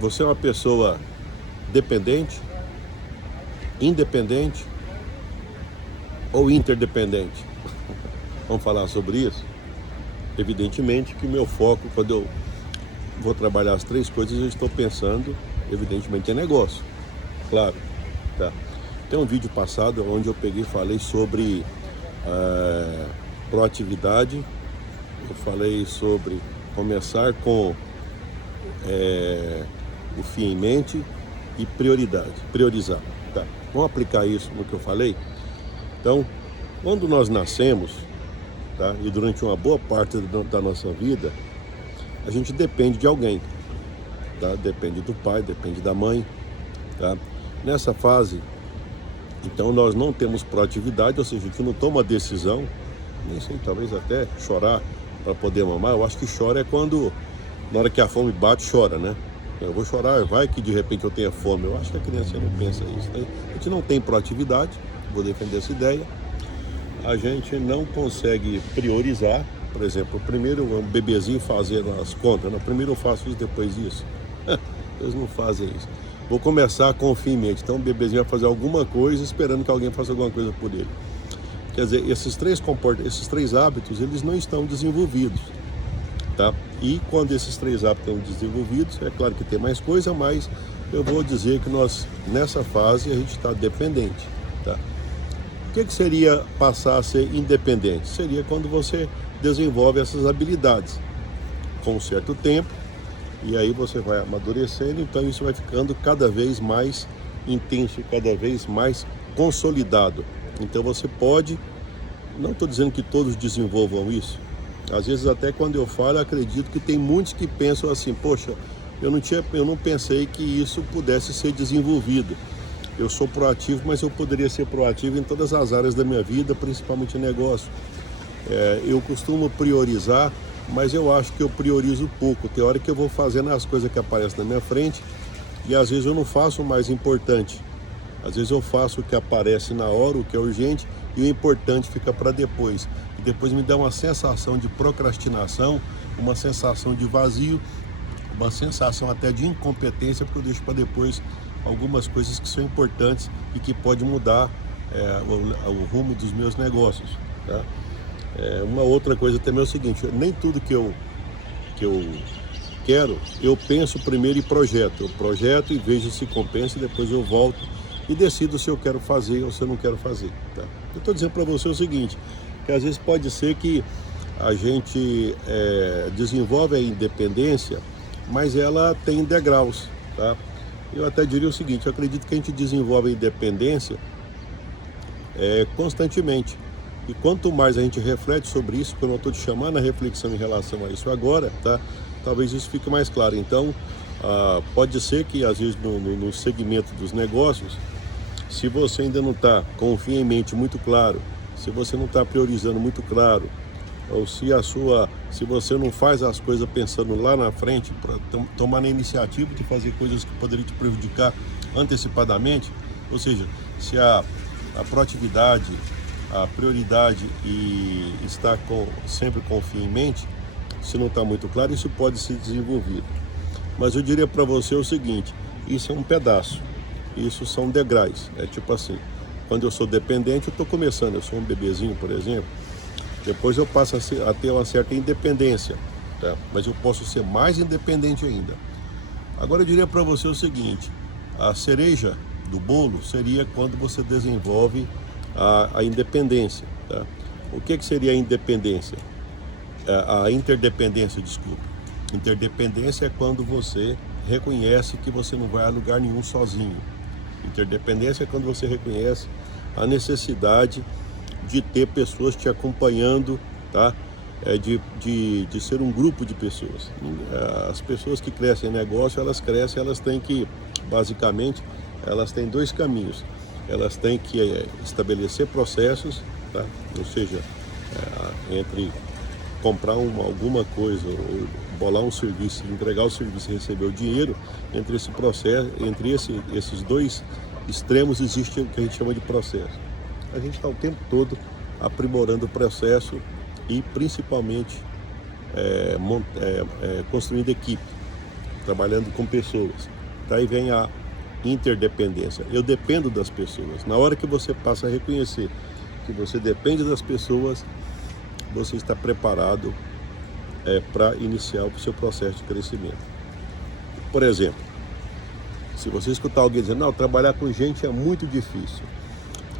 Você é uma pessoa dependente, independente ou interdependente? Vamos falar sobre isso? Evidentemente que o meu foco, quando eu vou trabalhar as três coisas, eu estou pensando, evidentemente, em negócio. Claro, tá? Tem um vídeo passado onde eu peguei e falei sobre proatividade, eu falei sobre começar com o fim em mente e priorizar. Tá? Vamos aplicar isso no que eu falei? Então, quando nós nascemos, tá? E durante uma boa parte da nossa vida, a gente depende de alguém, tá? Depende do pai, depende da mãe, tá? Nessa fase, então nós não temos proatividade, ou seja, a gente não toma decisão, nem sei, talvez até chorar para poder mamar. Eu acho que chora é quando, na hora que a fome bate, chora, né? Eu vou chorar, vai que de repente eu tenha fome. Eu acho que a criança não pensa isso, né? A gente não tem proatividade, vou defender essa ideia. A gente não consegue priorizar, por exemplo, primeiro um bebezinho fazendo as contas, não, primeiro eu faço isso, depois isso. Eles não fazem isso. Vou começar com o fim em mente. Então o bebezinho vai fazer alguma coisa esperando que alguém faça alguma coisa por ele. Quer dizer, esses três hábitos, eles não estão desenvolvidos, tá? E quando esses três hábitos estão desenvolvidos, é claro que tem mais coisa, mas eu vou dizer que nós, nessa fase, a gente está dependente, tá? O que seria passar a ser independente? Seria quando você desenvolve essas habilidades com um certo tempo, e aí você vai amadurecendo, então isso vai ficando cada vez mais intenso, cada vez mais consolidado. Então você pode, não estou dizendo que todos desenvolvam isso, às vezes até quando eu falo, eu acredito que tem muitos que pensam assim, poxa, eu não pensei que isso pudesse ser desenvolvido. Eu sou proativo, mas eu poderia ser proativo em todas as áreas da minha vida, principalmente em negócio. Eu costumo priorizar, mas eu acho que eu priorizo pouco. Tem hora que eu vou fazendo as coisas que aparecem na minha frente e às vezes eu não faço o mais importante. Às vezes eu faço o que aparece na hora, o que é urgente, e o importante fica para depois. E depois me dá uma sensação de procrastinação, uma sensação de vazio, uma sensação até de incompetência, porque eu deixo para depois algumas coisas que são importantes e que podem mudar o rumo dos meus negócios, tá? Uma outra coisa também é o seguinte, nem tudo que eu quero, eu penso primeiro e projeto. Eu projeto e vejo se compensa, e depois eu volto e decido se eu quero fazer ou se eu não quero fazer, tá? Eu estou dizendo para você o seguinte, que às vezes pode ser que a gente desenvolve a independência, mas ela tem degraus, tá? Eu até diria o seguinte, eu acredito que a gente desenvolve a independência constantemente. E quanto mais a gente reflete sobre isso, que eu não estou te chamando a reflexão em relação a isso agora, tá? Talvez isso fique mais claro. Então, pode ser que às vezes no segmento dos negócios, se você ainda não está com o fim em mente muito claro, se você não está priorizando muito claro, ou se você não faz as coisas pensando lá na frente, para tomar a iniciativa de fazer coisas que poderiam te prejudicar antecipadamente, ou seja, se a proatividade, a prioridade e está sempre com o fim em mente, se não está muito claro, isso pode ser desenvolvido. Mas eu diria para você o seguinte, isso é um pedaço, isso são degraus, é tipo assim, quando eu sou dependente, eu estou começando, eu sou um bebezinho, por exemplo, depois eu passo a ter uma certa independência, tá? Mas eu posso ser mais independente ainda. Agora eu diria para você o seguinte, a cereja do bolo seria quando você desenvolve a independência, tá? O que seria a independência? A interdependência, desculpa. Interdependência é quando você reconhece que você não vai a lugar nenhum sozinho. Interdependência é quando você reconhece a necessidade de ter pessoas te acompanhando, tá? De ser um grupo de pessoas. As pessoas que crescem em negócio, elas têm que, basicamente, elas têm dois caminhos. Elas têm que estabelecer processos, tá? Ou seja, entre comprar alguma coisa, ou bolar um serviço, entregar o serviço e receber o dinheiro, entre esse processo, esses dois extremos existe o que a gente chama de processo. A gente está o tempo todo aprimorando o processo e principalmente construindo equipe. trabalhando com pessoas. Daí vem a interdependência. Eu dependo das pessoas. Na hora que você passa a reconhecer que você depende das pessoas, você está preparado para iniciar o seu processo de crescimento. Por exemplo, se você escutar alguém dizendo, não, trabalhar com gente é muito difícil.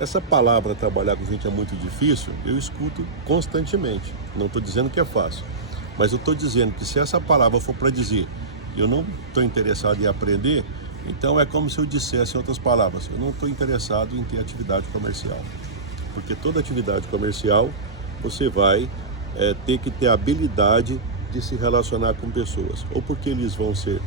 Essa palavra, trabalhar com gente é muito difícil, eu escuto constantemente. Não estou dizendo que é fácil, mas eu estou dizendo que se essa palavra for para dizer, eu não estou interessado em aprender, então é como se eu dissesse em outras palavras, eu não estou interessado em ter atividade comercial. Porque toda atividade comercial, você vai ter que ter a habilidade de se relacionar com pessoas. Ou porque eles vão ser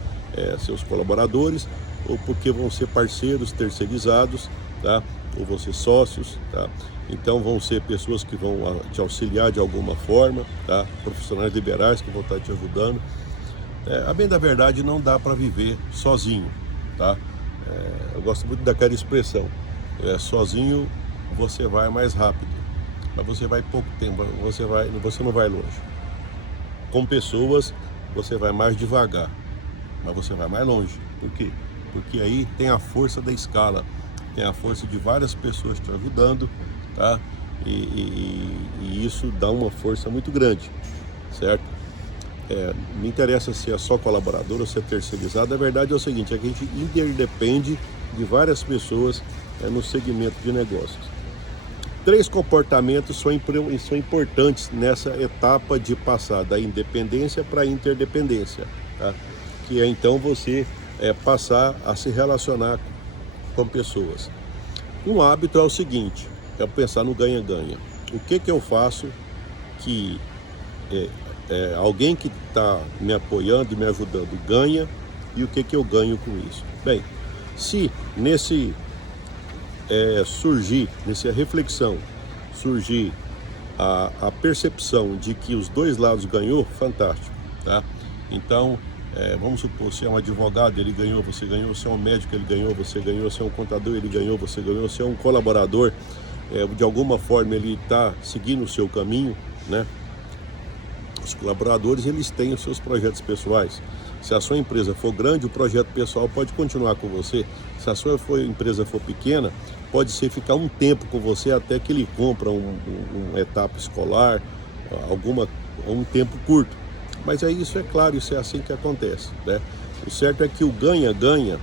seus colaboradores, ou porque vão ser parceiros terceirizados, tá? Ou vão ser sócios, tá? Então vão ser pessoas que vão te auxiliar de alguma forma, tá? Profissionais liberais que vão estar te ajudando. A bem da verdade, não dá para viver sozinho, tá? Eu gosto muito daquela expressão, sozinho você vai mais rápido, mas você vai pouco tempo, você não vai longe. Com pessoas você vai mais devagar, mas você vai mais longe. Por quê? Porque aí tem a força da escala, tem a força de várias pessoas te ajudando, tá? E isso dá uma força muito grande, certo? Não interessa se é só colaborador ou se é terceirizado, a verdade é o seguinte, é que a gente interdepende de várias pessoas no segmento de negócios. 3 comportamentos são importantes nessa etapa de passar da independência para a interdependência, tá? Que é então você passar a se relacionar com pessoas. Um hábito é o seguinte, é pensar no ganha-ganha. O que eu faço que alguém que está me apoiando e me ajudando ganha e o que eu ganho com isso? Bem, se nessa reflexão surgir a percepção de que os dois lados ganhou, fantástico, tá? Então, vamos supor, se é um advogado, ele ganhou, você ganhou, se é um médico, ele ganhou, você ganhou, se é um contador, ele ganhou, você ganhou, se é um colaborador, de alguma forma ele está seguindo o seu caminho, né? Os colaboradores, eles têm os seus projetos pessoais. Se a sua empresa for grande, o projeto pessoal pode continuar com você. Se a sua empresa for pequena, pode ser ficar um tempo com você até que ele compra uma etapa escolar, um tempo curto. Mas isso é claro, isso é assim que acontece, né? O certo é que o ganha-ganha,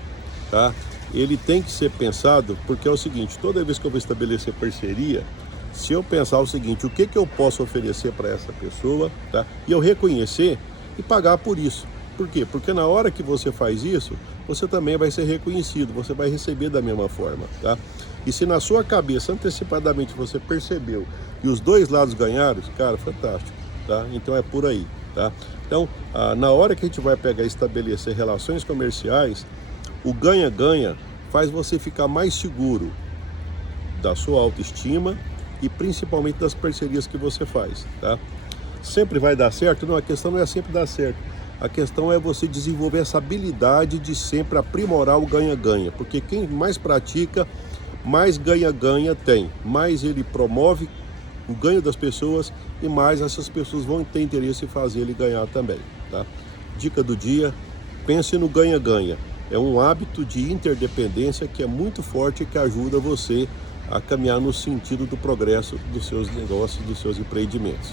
tá? Ele tem que ser pensado, porque é o seguinte, toda vez que eu vou estabelecer parceria, se eu pensar o seguinte, o que eu posso oferecer para essa pessoa, tá? E eu reconhecer e pagar por isso. Por quê? Porque na hora que você faz isso, você também vai ser reconhecido, você vai receber da mesma forma, tá? E se na sua cabeça, antecipadamente, você percebeu e os dois lados ganharam, cara, fantástico, tá? Então é por aí, tá? Então, na hora que a gente vai pegar e estabelecer relações comerciais, o ganha-ganha faz você ficar mais seguro da sua autoestima e principalmente das parcerias que você faz, tá? Sempre vai dar certo? Não, a questão não é sempre dar certo. A questão é você desenvolver essa habilidade de sempre aprimorar o ganha-ganha, porque quem mais pratica, mais ganha-ganha tem, mais ele promove o ganho das pessoas e mais essas pessoas vão ter interesse em fazer ele ganhar também, tá? Dica do dia, pense no ganha-ganha. É um hábito de interdependência que é muito forte e que ajuda você a caminhar no sentido do progresso dos seus negócios, dos seus empreendimentos.